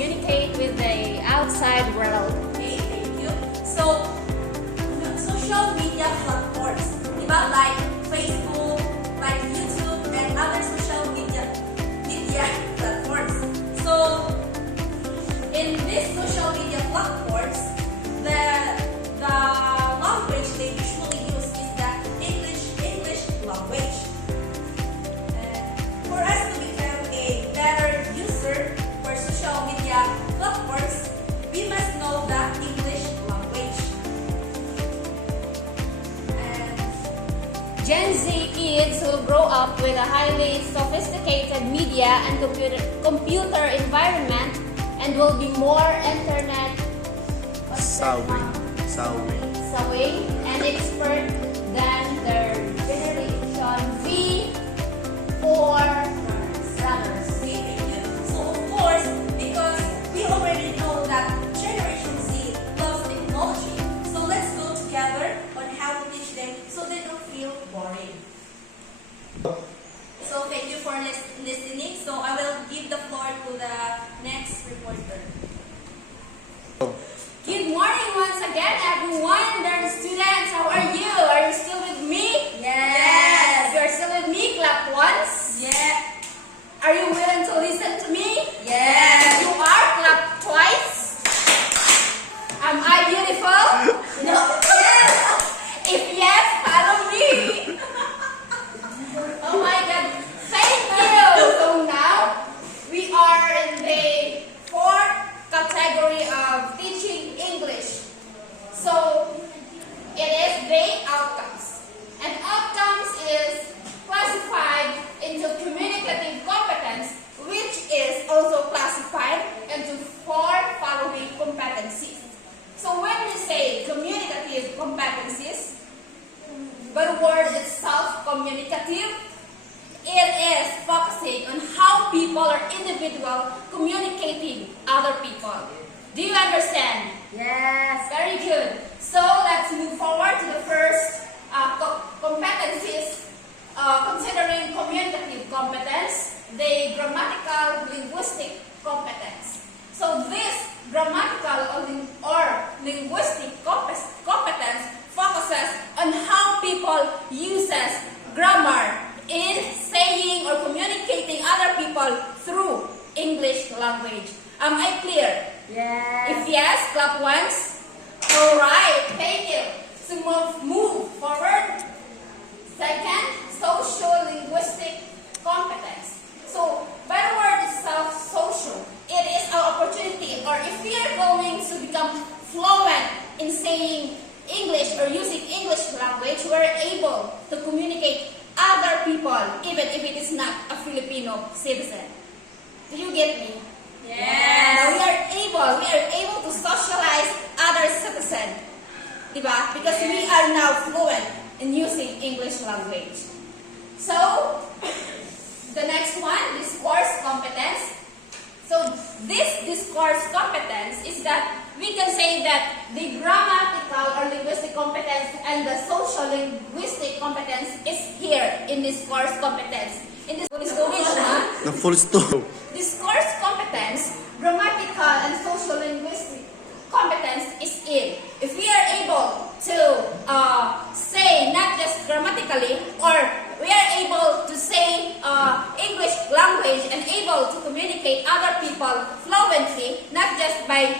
communicate with the outside world. Okay, thank you. So, social media platforms, diba? Like Facebook, like YouTube, and other social media platforms. So, in these social media platforms, the language they usually use is the English language. For us to become a better user for social media platforms, we must know the English language. Gen Z kids will grow up with a highly sophisticated media and computer environment and will be more internet savvy and expert than their generation V or runners. So of course, because we already know that Generation Z loves technology, so let's go together on how to teach them so they don't feel boring. So thank you for listening. So I will give the floor to the next reporter. Good morning once again, everyone. Dear students, how are you? Are you still with me? Yes. If you are still with me, clap once. Yeah. Are you willing to listen to me? Yes. If you are, clap twice. Am I beautiful? No. Yes. If yes, follow me. Oh my God. Thank you. So now, we are in the fourth category of teaching English. So, it is the outcomes. And outcomes is classified into communicative competence, which is also classified into four following competencies. So, when we say communicative competencies, the word itself, communicative, it is focusing on how people or individual communicating other people. Do you understand? Yes. Very good. So let's move forward to the first competencies, considering communicative competence, the grammatical linguistic competence. So this grammatical or linguistic competence focuses on how people uses grammar in saying or communicating other people through English language. Am I clear? Yes. If yes, clap once. Alright, thank you. So move forward. Second, social linguistic competence. So, by the word itself, social, it is our opportunity, or if we are going to become fluent in saying English or using English language, we are able to communicate other people, even if it is not a Filipino citizen. Do you get me? Yes. We are able to socialize other citizens, diba? Because we are now fluent in using English language. So, the next one, discourse competence. So, this discourse competence is that we can say that the grammatical or linguistic competence and the social linguistic competence is here in discourse competence. In this The full stop. discourse competence, grammatical and social linguistic competence is in. If we are able to say not just grammatically, or we are able to say English language and able to communicate other people fluently, not just by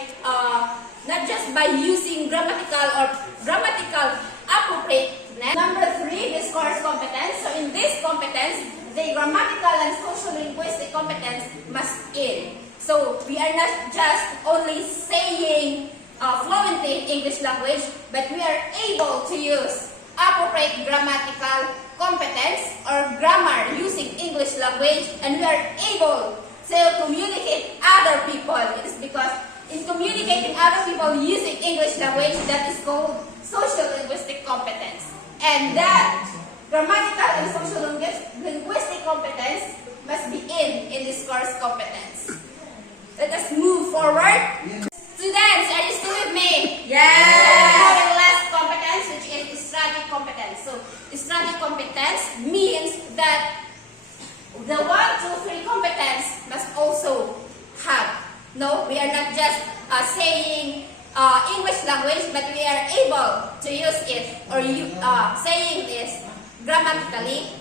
using grammatical appropriateness. Number 3, discourse competence. So in this competence, the grammatical and social linguistic competence must in. So we are not just only saying fluently English language, but we are able to use appropriate grammatical competence or grammar using English language, and we are able to communicate other people. It is because in communicating other people using English language, that is called social linguistic competence. And that grammatical and social linguistic competence must be in discourse competence. Let us move forward. Students, are you still with me? Yes. The last competence, which is strategic competence. So, strategic competence means that the 1, 2, 3 competence must also have. No, we are not just saying English language, but we are able to use it or saying this grammatically,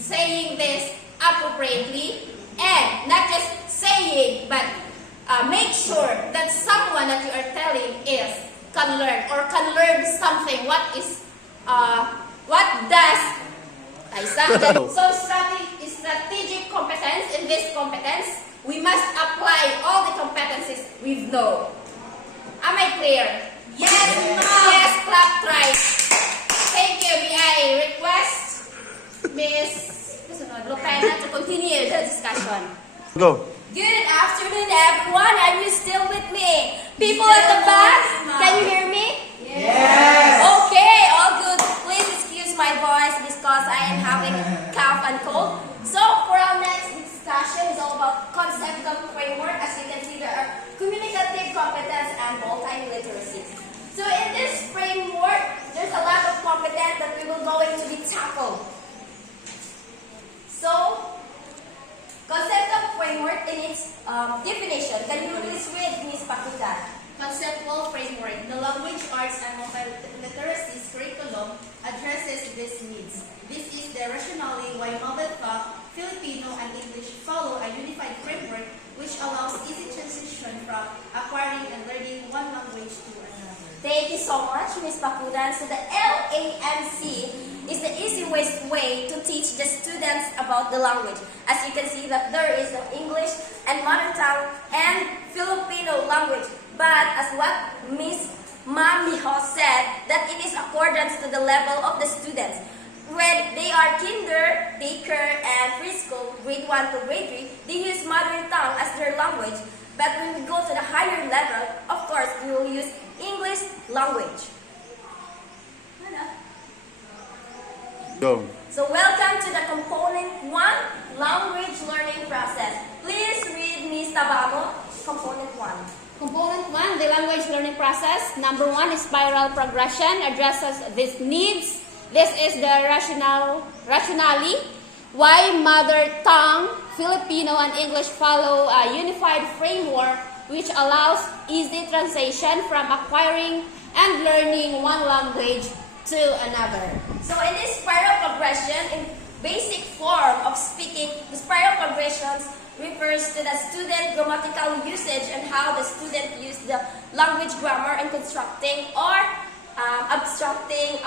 saying this appropriately, and not just saying, but make sure that someone that you are telling can learn something. What does so strategic competence? In this competence, we must apply all the competencies we know. Am I clear? Yes, ma'am. Yes, clap thrice. Thank you. May I request Miss Lupena to continue the discussion? Go. Good afternoon, everyone. Are you still with me? People at the back, can you hear me? Yes. Okay, all good. Please excuse my voice because I am having cough and cold. So, for our next discussion is all about conceptual framework. As you can see, there are communicative competence and multi-literacy. So, in this framework, there's a lot of competence that we will going to be tackled. So, conceptual framework in its definition. Can you please read, Ms. Pakita? Conceptual framework. The language arts and multiliteracy curriculum addresses these needs. This is the rationale why mother tongue, Filipino, and English follow a unified framework which allows easy transition from acquiring and learning one language to another. Thank you so much, Ms. Pakudan. So the LAMC is the easiest way to teach the students about the language. As you can see that there is the English and mother tongue and Filipino language. But as what Ms. Mamiho said, that it is accordance to the level of the students. When they are kinder, daycare, and preschool, grade 1 to grade 3, they use mother tongue as their language. But when we go to the higher level, of course, we will use English language. Go. So welcome to the component 1, language learning process. Please read Ms. Tabamo, component 1. Component 1, the language learning process. Number 1 is spiral progression, addresses these needs. This is the rationale why mother tongue, Filipino, and English follow a unified framework which allows easy translation from acquiring and learning one language to another. So in this spiral progression, in basic form of speaking, the spiral progressions refers to the student grammatical usage and how the student use the language grammar in constructing or abstracting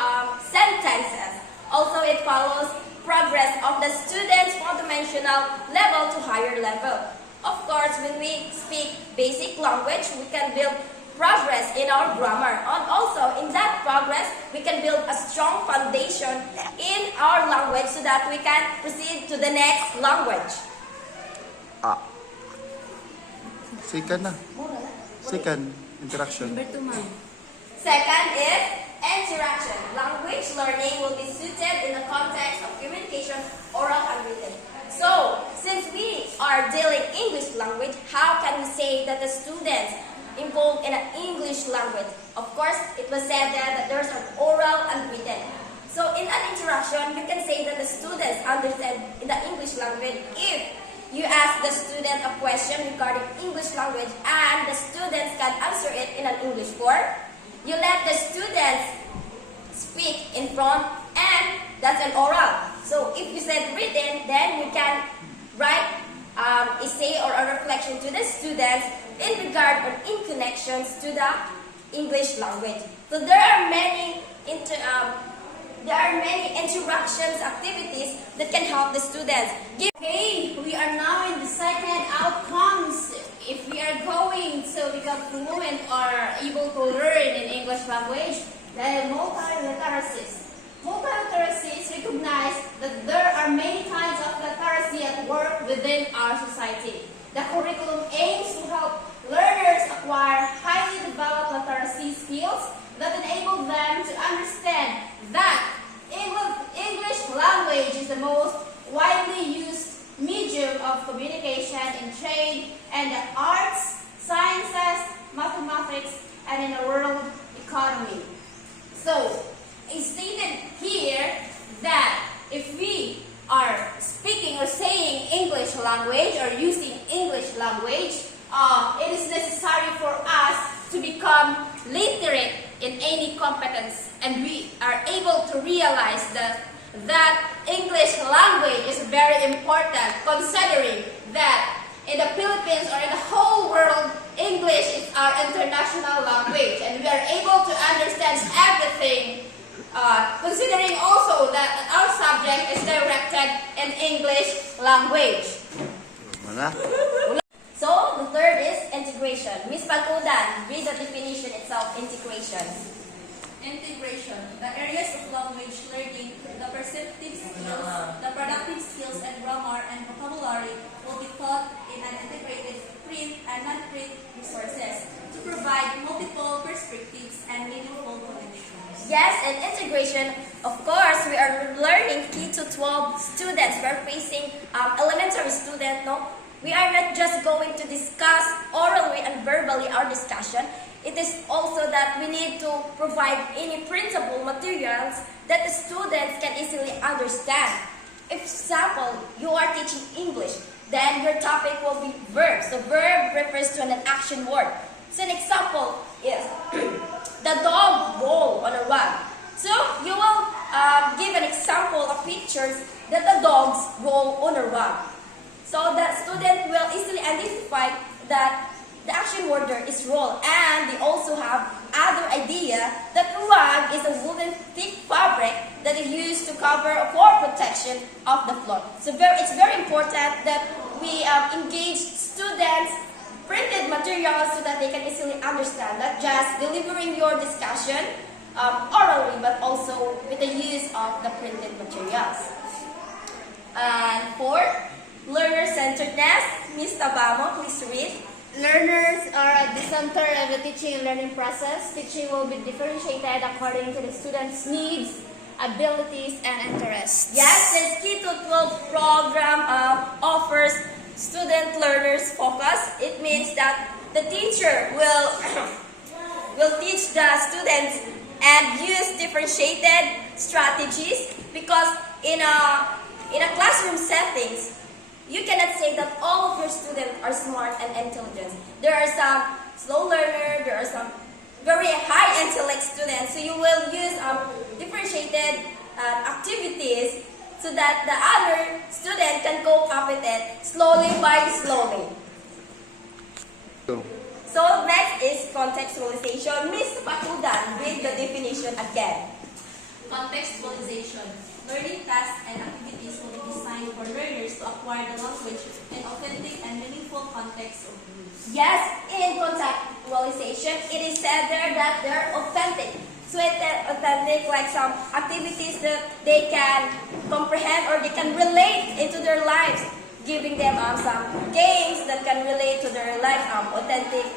sentences. Also, it follows progress of the student's one-dimensional level to higher level. Of course, when we speak basic language, we can build progress in our grammar. And also, in that progress, we can build a strong foundation in our language so that we can proceed to the next language. Second na. Second, interaction. Second is interaction. Language learning will be suited in the context of communication, oral and written. So, since we are dealing English language, how can we say that the students involved in an English language? Of course, it was said there that there's an oral and written. So, in an interaction, you can say that the students understand in the English language if you ask the student a question regarding English language and the students can answer it in an English form. You let the students speak in front and that's an oral. So if you said written, then you can write essay or a reflection to the students in regard or in connections to the English language. So there are many interactions activities that can help the students. Okay, we are now in the second outcomes. If we are going to become fluent or able to learn in English language, the multiliteracies. Multiliteracies recognize that there are many kinds of literacy at work within our society. The curriculum aims to help learners acquire highly developed literacy skills that enable them to understand that English language is the most widely used medium of communication in trade and the arts, sciences, mathematics, and in the world economy. So, it's stated here that if we are speaking or saying English language or using English language, it is necessary for us to become literate in any competence, and we are able to realize that English language is very important, considering that in the Philippines or in the whole world, English is our international language, and we are able to understand everything, considering also that our subject is directed in English language. Mana? So, the third is integration. Miss Pagudan, read the definition itself, integration. Integration, the areas of language learning, the perceptive skills, the productive skills, and grammar and vocabulary will be taught in an integrated print and non-print resources to provide multiple perspectives and meaningful connections. Yes, and integration, of course, we are learning K-12 students. We are facing elementary students, no? We are not just going to discuss orally and verbally our discussion. It is also that we need to provide any printable materials that the students can easily understand. If, example, you are teaching English, then your topic will be verb. So verb refers to an action word. So an example is the dog roll on a rug. So you will give an example of pictures that the dogs roll on a rug. So the student will easily identify that the action word there is roll, and they also have other idea that rug is a woolen thick fabric that is used to cover for protection of the floor. So it's very important that we engage students printed materials so that they can easily understand, not just delivering your discussion orally, but also with the use of the printed materials. And fourth, learner-centeredness. Ms. Tabamo, please read. Learners are at the center of the teaching and learning process. Teaching will be differentiated according to the student's needs, abilities, and interests. Yes, since K-12 program offers student learners focus, it means that the teacher will teach the students and use differentiated strategies, because in a classroom settings, you cannot say that all of your students are smart and intelligent. There are some slow learners, there are some very high intellect students. So you will use differentiated activities so that the other student can cope up with it slowly by slowly. Go. So next is contextualization. Ms. Pakudan, read the definition again. Contextualization. Learning tasks and activities will be designed for learners to acquire the language in authentic and meaningful context of use. Yes, in contextualization, it is said there that they're authentic. So it's authentic, like some activities that they can comprehend or they can relate into their lives, giving them some games that can relate to their life, authentic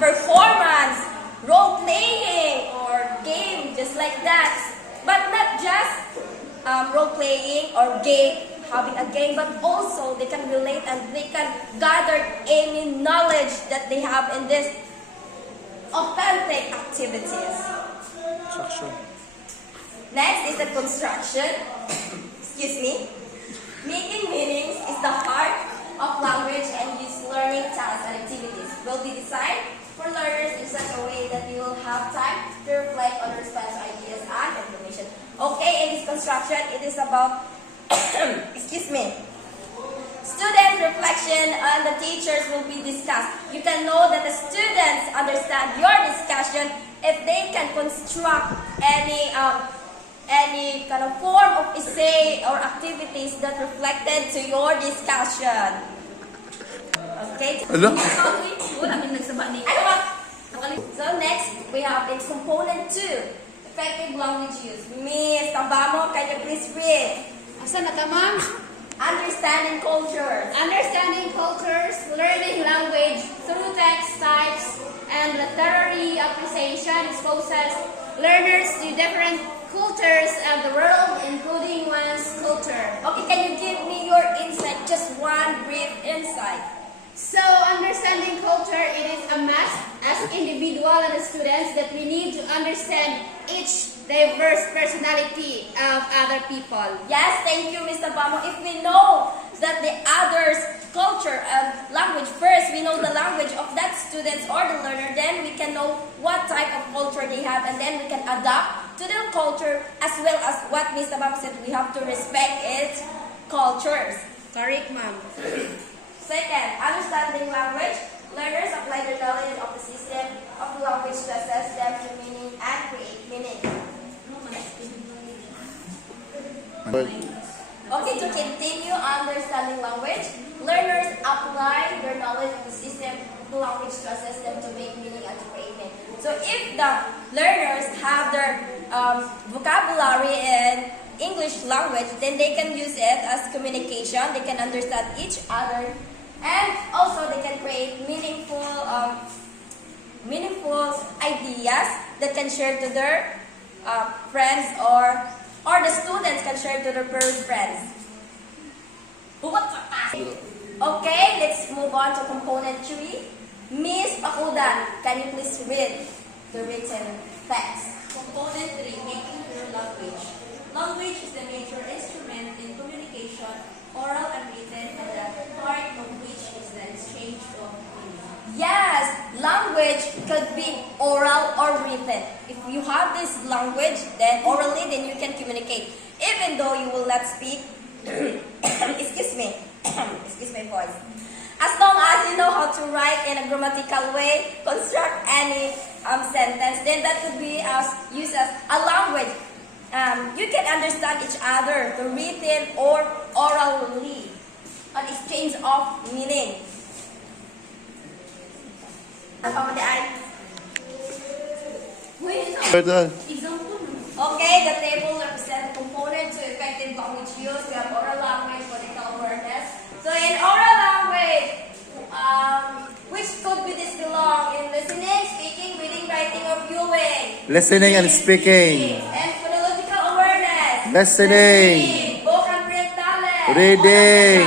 performance, role-playing, or game, just like that. But not just role-playing or game, having a game, but also they can relate and they can gather any knowledge that they have in this authentic activities. Construction. Next is the construction. Excuse me. Making meanings is the heart of language, and use learning tasks and activities will be designed for learners in such a way that you will have time to reflect on response ideas and information. Okay, in this construction, it is about excuse me. Student reflection and the teachers will be discussed. You can know that the students understand your discussion if they can construct any kind of form of essay or activities that reflected to your discussion. Okay? Ala? Wala min nagsaba ni. Ano ba? So next, we have its component 2, effective language use. Miss Tambamo, can you please read? Asa na ta, ma'am? Understanding cultures. Understanding cultures, learning language through text types, and literary appreciation exposes learners to different cultures of the world, including one's culture. Okay, can you give me your insight? Just one brief insight. So, understanding culture, it is a must as individual and as students that we need to understand each diverse personality of other people. Yes, thank you, Mr. Bamo. If we know that the others culture and language. First, we know the language of that student or the learner, then we can know what type of culture they have, and then we can adapt to their culture, as well as what Ms. Tabak said, we have to respect its cultures. Correct, ma'am. Second, understanding language. Learners apply their knowledge of the system of the language to assess them to meaning and create meaning. Okay, to continue understanding language, learners apply their knowledge of the system of the language to assess them to make meaning and to create meaning. So if the learners have their vocabulary in English language, then they can use it as communication. They can understand each other, and also they can create meaningful ideas that can share to their friends, or the students can share to their friends. Okay, let's move on to component 3. Miss Pakudan, can you please read the written text? Component 3, making your language. Language is the major instrument in communication, oral and written, and the part of which is the exchange of meaning. Yes, language could be oral or written. If you have this language, then orally, then you can communicate. Even though you will not speak, excuse me, excuse my voice. As long as you know how to write in a grammatical way, construct any sentence, then that could be used as a language. You can understand each other, the written or orally, an exchange of meaning. Okay, the table represents the component to effective language use. We have oral language, political awareness. So in oral language, which could be this belong? In listening, speaking, reading, writing, or viewing. Listening and speaking. And phonological awareness. Listening. Book and print talent. Reading.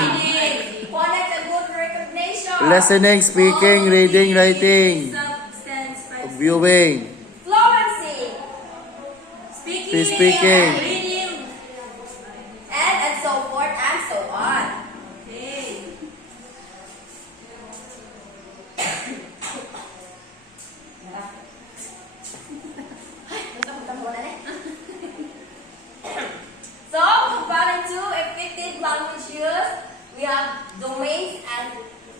Phonics and good recognition. Listening, speaking, reading, writing. Substance by Viewing. Fluency. Speaking. reading. And so forth and so on. Okay. So, component 2, effective language use, we have domains, and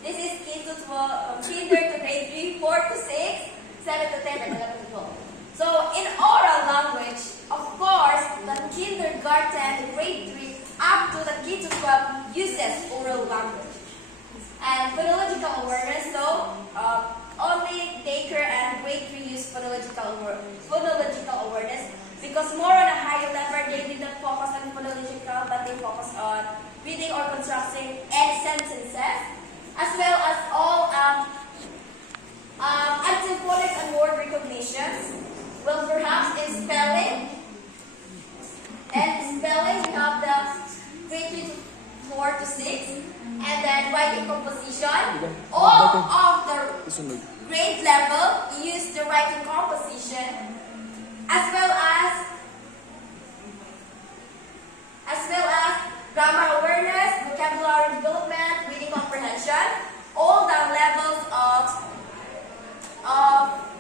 this is kinder to grade 3, 4 to 6, 7 to 10, and 11 to 12. So, in oral language, of course, the kindergarten, grade 3, up to the K to 12 uses oral language. And phonological awareness, so only daycare and grade 3 use phonological awareness, because more on a higher level, they did not focus on phonological, but they focus on reading or constructing any sentences, as well as all antiphonics and word recognitions. Well, perhaps in spelling. And spelling, we have the grade 3 to 4 to 6, and then writing composition. All of the grade level use the writing composition, as well as grammar awareness, vocabulary development, reading comprehension. All the levels of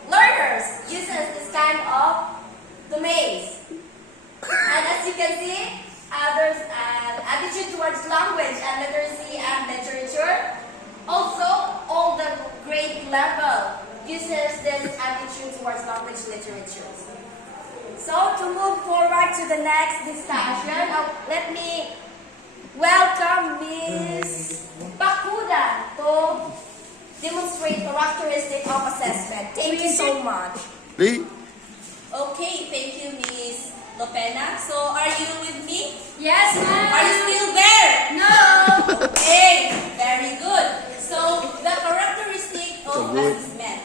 learners uses this kind of domains. And as you can see, there's an attitude towards language and literacy and literature. Also, all the grade level uses this attitude towards language literature. So, to move forward to the next discussion, let me welcome Ms. Bakuda to demonstrate characteristic of assessment. Thank you so much. Lee? Okay, thank you, Miss Lopena. So, are you with me? Yes, ma'am. Are you still there? No. Okay, very good. So, the characteristic of assessment.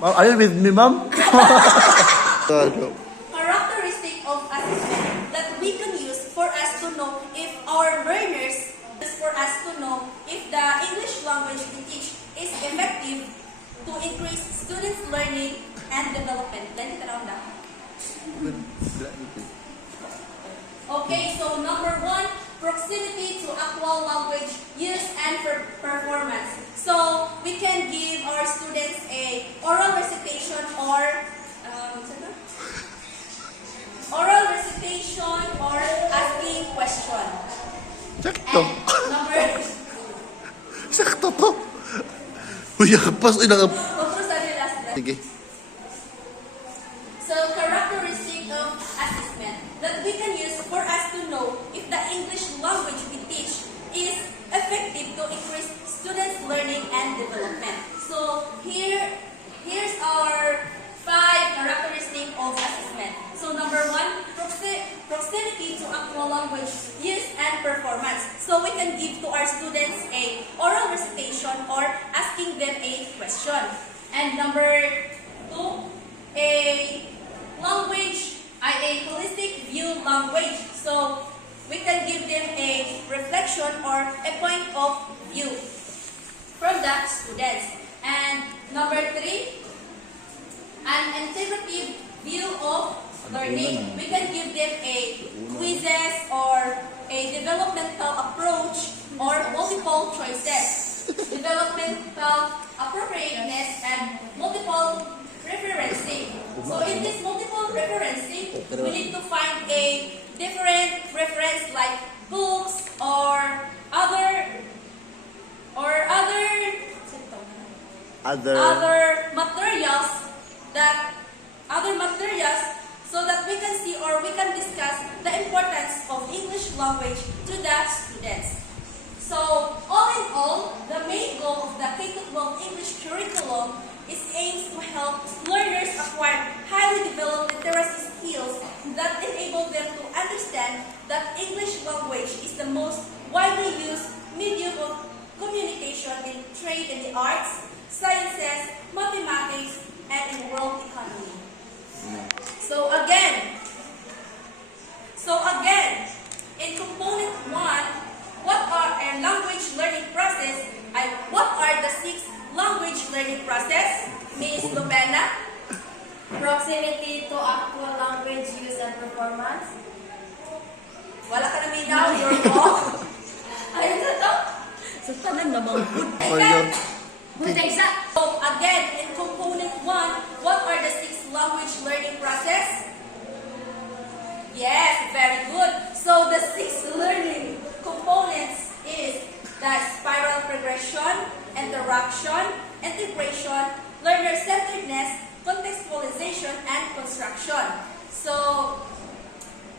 Ma'am, are you with me, ma'am? Characteristic of assessment that we can use for us to know if our learners, for us to know if the English language we teach is effective to increase students' learning and development. Let it around that. Okay, so number 1, proximity students a oral recitation or asking question. Sakto. And number Sakto to. Uy, pas inakap. focus on the last one. Sige. So, characteristic of assessment that we can use for us to know if the English language we teach is effective to increase students' learning and development. So, here's our 5 characteristics of assessment. So, number 1, proximity to actual language use and performance. So, we can give to our students a oral recitation or asking them a question. And number 2, a holistic view language. So we can give them a reflection or a point of view from the students. And number 3, an integrative view of learning. We can give them a quizzes or a developmental approach or multiple choices, developmental appropriateness, and multiple referencing. So in this multiple referencing, we need to find a different reference like books or other materials so that we can see or we can discuss the importance of English language to the students. So all in all, the main goal of the K-12 English curriculum is aims to help learners acquire highly developed literacy skills that enable them to understand that English language is the most widely used medium of communication in trade in the arts, sciences, mathematics, and in world economy. So again, in component 1, what are a language learning process? What are the 6 language learning process? Miss Lupena? Proximity to actual language use and performance. Wala ka na minaw, you're wrong. Ayun na to. Sa tanan namang good. Oh, yun. Good exact. So again, in component 1, what are the 6 language learning process? Yes, very good. So the 6 learning components is the spiral progression, interaction, integration, learner-centeredness, contextualization, and construction. So,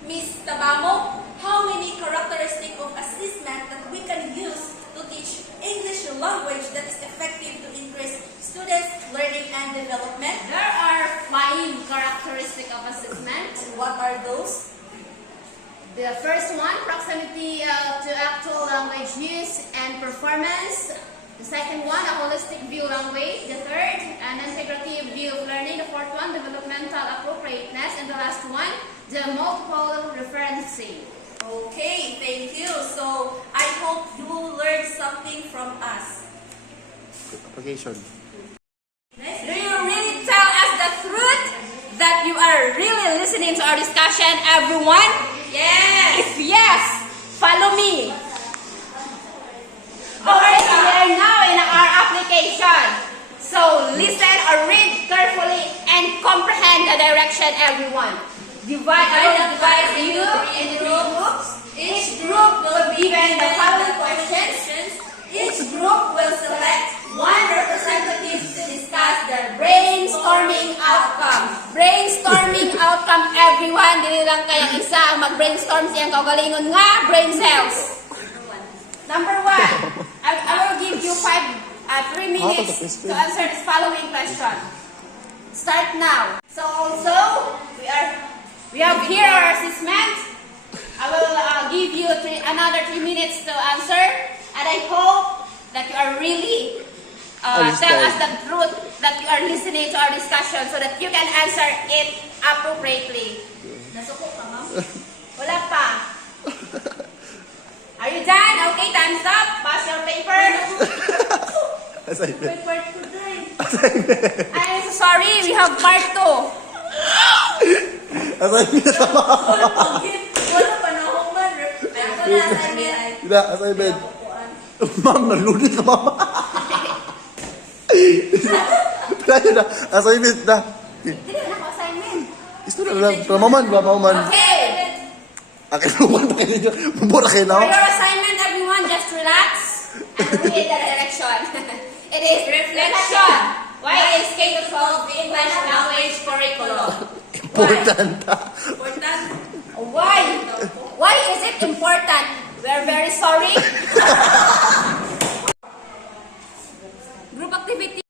Ms. Tabamo, how many characteristics of assessment that we can use to teach English language that is effective to increase students' learning and development? There are 5 characteristics of assessment. What are those? The first one, proximity to actual language use and performance. The second one, a holistic view language. The third, an integrative view of learning. The fourth one, developmental appropriateness. And the last one, the multiple referencing. Okay, thank you. So, I hope you will learn something from us. Application. Do you really tell us the truth that you are really listening to our discussion, everyone? Yes! If yes, follow me. Alright, we are now in our application. So listen or read carefully and comprehend the direction, everyone. I will divide you into 3 groups. Each group will be given the following questions. Each group will select 1 representative to discuss their brainstorming outcome. Brainstorming outcome, everyone. Dili lang kayang isa ang mag-brainstorm siyang kaugalingon nga brain cells. Number 1, I will give you 3 minutes to answer this following question. Start now. So also, we have here our assessment. I will give you another 3 minutes to answer, and I hope that you are really tell us the truth that you are listening to our discussion so that you can answer it appropriately. Nasuko ka, ma'am? Wala pa. Are you done? Okay, time's up. Pass your paper. Assignment. Part 2 din. I'm so sorry, we have part 2. Assignment. Wala pa na akong man. Ito na assignment. Tidak, assignment. Ma'am, nalunod ka, mama. Tayo na. Assignment na. Hindi na ako assignment. Gusto na lang. Maman ba? Maman. Okay. Akin naman. Mura kayo na For ako. your assignment, everyone, just relax and read the direction. It is reflection. Why is K-12 English language curriculum? Important. Important. Why? Why is it important? We're very sorry. Group activity.